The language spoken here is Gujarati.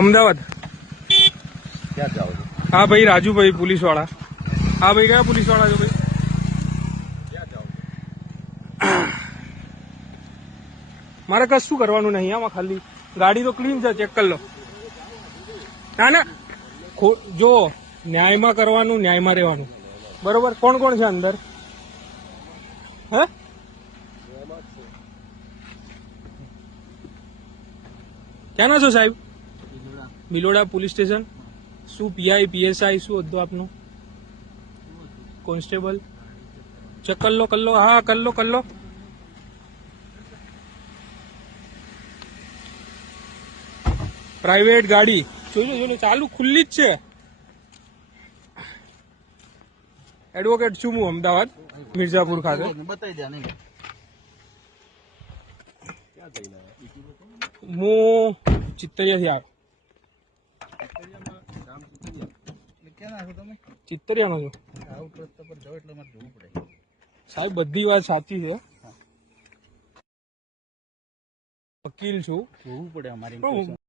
અમદાવાદ. ક્યાં જાઓ છો? હા ભાઈ, રાજુભાઈ પોલીસ વાળા. હા ભાઈ, કયા પોલીસ વાળા છો ભાઈ? ક્યાં જાઓ છો? મારે કશું કરવાનું નહીં. આમાં ખાલી ગાડી તો ક્લીન છે, ચેક કરી લો. ના ના, જો ન્યાયમાં કરવાનું, ન્યાયમાં રહેવાનું. બરોબર. કોણ કોણ છે અંદર? હે? ક્યાંના છો સાહેબ? Biloda police station. શું પીઆઈ પીએસઆઈ શું હતું આપનું? કોન્સ્ટેબલ. ચેક કરી લો, કરી લો. હા, કરી લો, કરી લો. પ્રાઇવેટ ગાડી જોજો, જોજો ચાલુ ખુલ્લી જ છે. એડવોકેટ છું હું, અમદાવાદ મિર્ઝાપુર ખાતે. બતાવી દે નહીં. ક્યાં જઈને હું ચિત્તરિયાથી આવ્યો. ક્યાં છો તમે? ચિત્તરિયાનો છું આઉટ રસ્તા પર જાઓ એટલે મારે જોવું પડે. સાહેબ. બધી વાત સાચી છે. વકીલ છું. જોવું પડે અમારી.